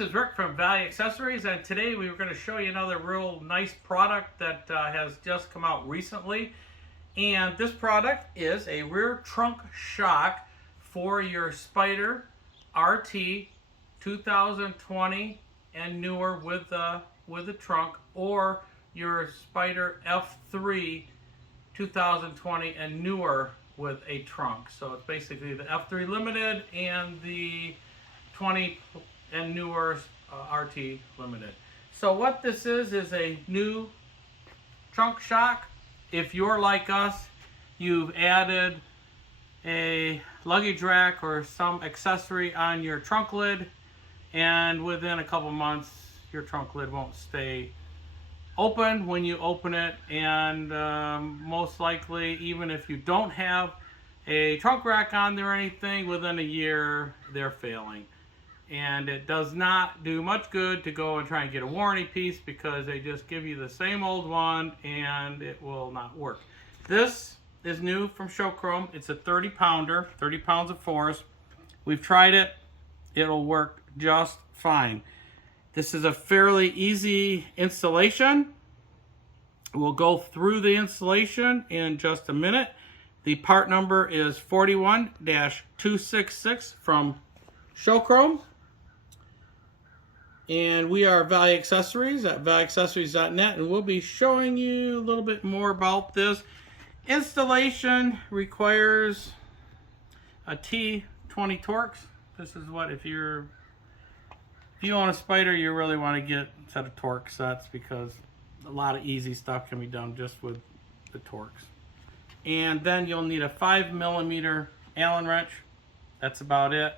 this is Rick from Value Accessories, and today we were going to show you another real nice product that has just come out recently. And this product is a rear trunk shock for your Spyder RT 2020 and newer with the trunk, or your Spyder F3 2020 and newer with a trunk. So it's basically the F3 Limited and the 20 and newer RT Limited. So what this is a new trunk shock. If you're like us, you've added a luggage rack or some accessory on your trunk lid, and within a couple months your trunk lid won't stay open when you open it, and most likely, even if you don't have a trunk rack on there or anything, within a year they're failing. And it does not do much good to go and try and get a warranty piece, because they just give you the same old one and it will not work. This is new from Showchrome. It's a 30-pounder, 30 pounds of force. We've tried it. It'll work just fine. This is a fairly easy installation. We'll go through the installation in just a minute. The part number is 41-266 from Showchrome. And we are Value Accessories at valueaccessories.net, and we'll be showing you a little bit more about this. Installation requires a T20 Torx. This is what, if you own a Spyder, you really want to get a set of Torx sets, because a lot of easy stuff can be done just with the Torx. And then you'll need a 5mm Allen wrench. That's about it.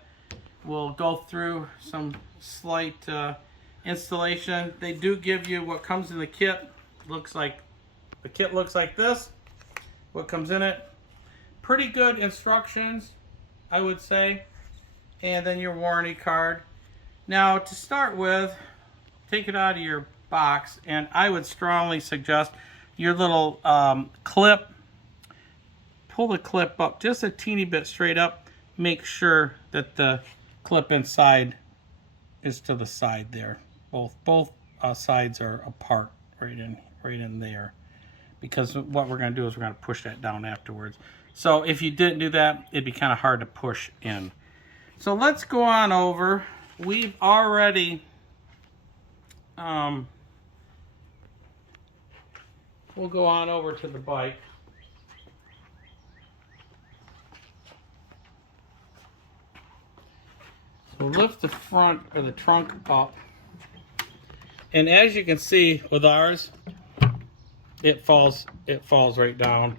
We'll go through some slight installation. They do give you what comes in the kit. The kit looks like this. What comes in it. Pretty good instructions, I would say. And then your warranty card. Now, to start with, take it out of your box, and I would strongly suggest your little clip. Pull the clip up just a teeny bit straight up. Make sure that the clip inside is to the side there. Both sides are apart, right in there. Because what we're going to do is we're going to push that down afterwards. So if you didn't do that, it'd be kind of hard to push in. So let's go on over. We've already we'll go on over to the bike. So lift the front or the trunk up, and as you can see with ours, it falls right down.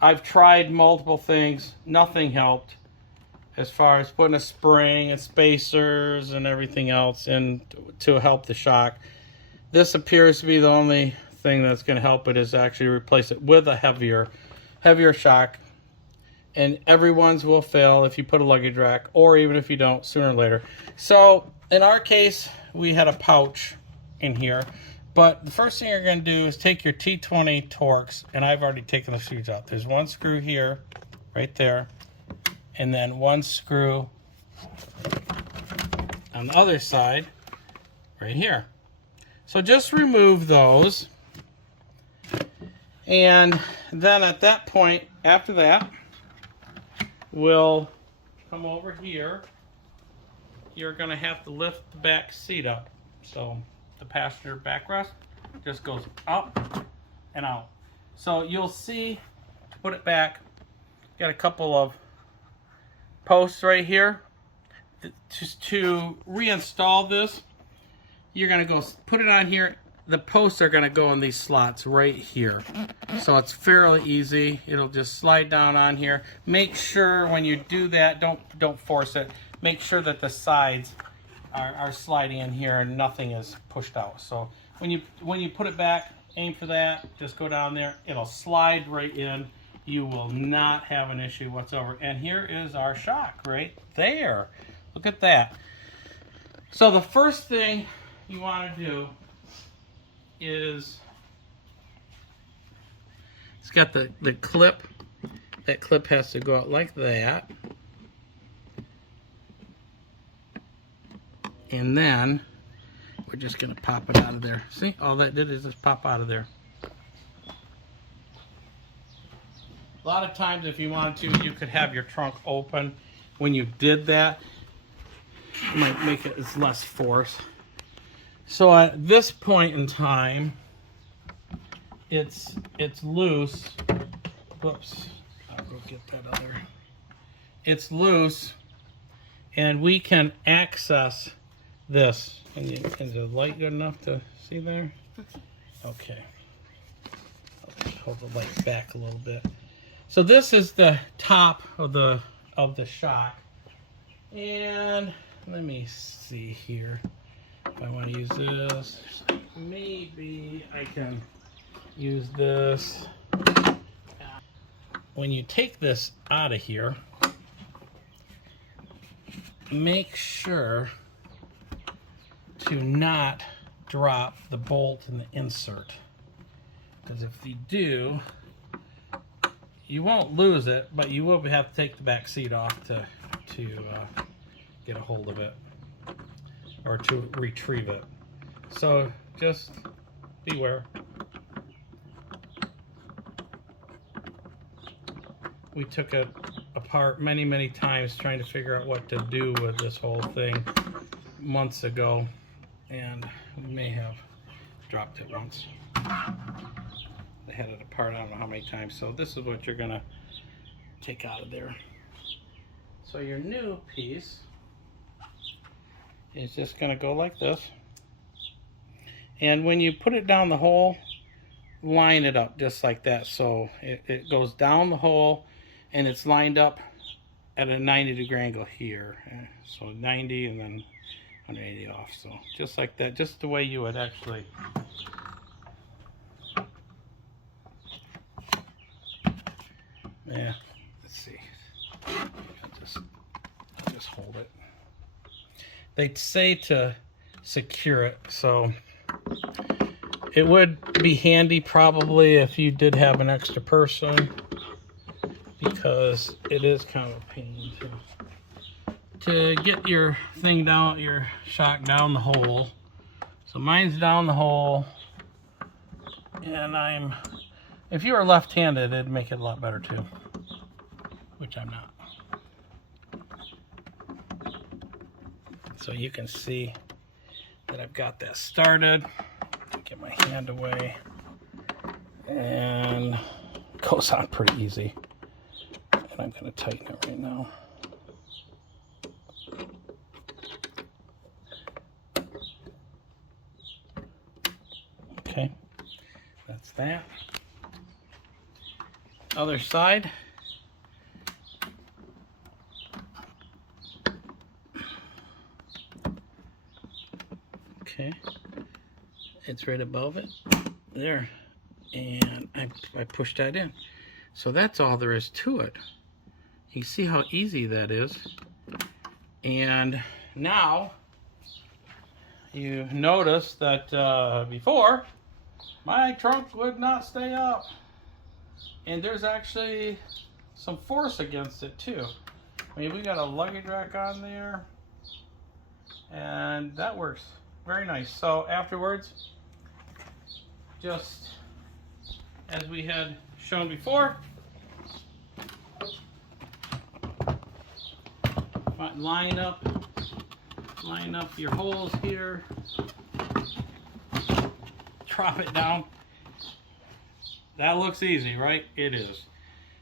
I've tried multiple things, nothing helped as far as putting a spring and spacers and everything else in to help the shock. This appears to be the only thing that's going to help it, is actually replace it with a heavier shock. And everyone's will fail if you put a luggage rack, or even if you don't, sooner or later. So in our case, we had a pouch in here. But the first thing you're going to do is take your T20 Torx, and I've already taken the screws out. There's one screw here, right there, and then one screw on the other side, right here. So just remove those, and then at that point, after that, we'll come over here. You're going to have to lift the back seat up. So the passenger backrest just goes up and out. So you'll see, to put it back, got a couple of posts right here. Just to reinstall this, you're going to go put it on here. The posts are going to go in these slots right here. So it's fairly easy. It'll just slide down on here. Make sure when you do that, don't force it. Make sure that the sides are sliding in here and nothing is pushed out. So when you put it back, aim for that. Just go down there. It'll slide right in. You will not have an issue whatsoever. And here is our shock right there. Look at that. So the first thing you want to do is, it's got the clip. That clip has to go out like that. And then we're just gonna pop it out of there. See, all that did is just pop out of there. A lot of times if you wanted to, you could have your trunk open. When you did that, it might make it as less force. So at this point in time, it's loose. Whoops, I'll go get that other. It's loose, and we can access this. Is the light good enough to see there? Okay. I'll hold the light back a little bit. So this is the top of the shock, and let me see here. If I want to use this, maybe I can use this. When you take this out of here, make sure to not drop the bolt in the insert, because if you do, you won't lose it, but you will have to take the back seat off to get a hold of it or to retrieve it. So just beware. We took it apart many times trying to figure out what to do with this whole thing months ago, and we may have dropped it once. I had it apart I don't know how many times. So this is what you're gonna take out of there. So your new piece is just gonna go like this, and when you put it down the hole, line it up just like that, so it goes down the hole and it's lined up at a 90-degree angle here. So 90 and then 180 off. So just like that, just the way you would actually. Yeah, let's see. I'll just hold it. They'd say to secure it, so it would be handy probably if you did have an extra person, because it is kind of a pain to get your thing down, your shock down the hole. So mine's down the hole, and if you were left-handed, it'd make it a lot better too, which I'm not. So you can see that I've got that started. Get my hand away, and it goes on pretty easy. And I'm going to tighten it right now. Okay, that's that. Other side. Okay, it's right above it there, and I pushed that in. So that's all there is to it. You see how easy that is. And now you notice that before my trunk would not stay up, and there's actually some force against it too. I mean, we got a luggage rack on there, and that works very nice. So afterwards, just as we had shown before, line up your holes here, drop it down. That looks easy, right? It is.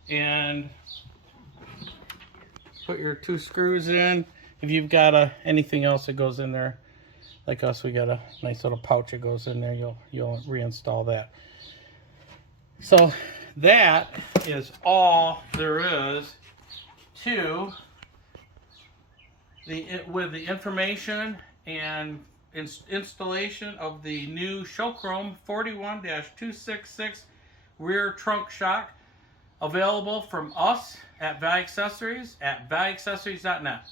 And put your 2 screws in. If you've got anything else that goes in there, like us, we got a nice little pouch that goes in there. You'll reinstall that. So that is all there is to with the information and installation of the new Showchrome 41-266 rear trunk shock, available from us at Value Accessories at valueaccessories.net.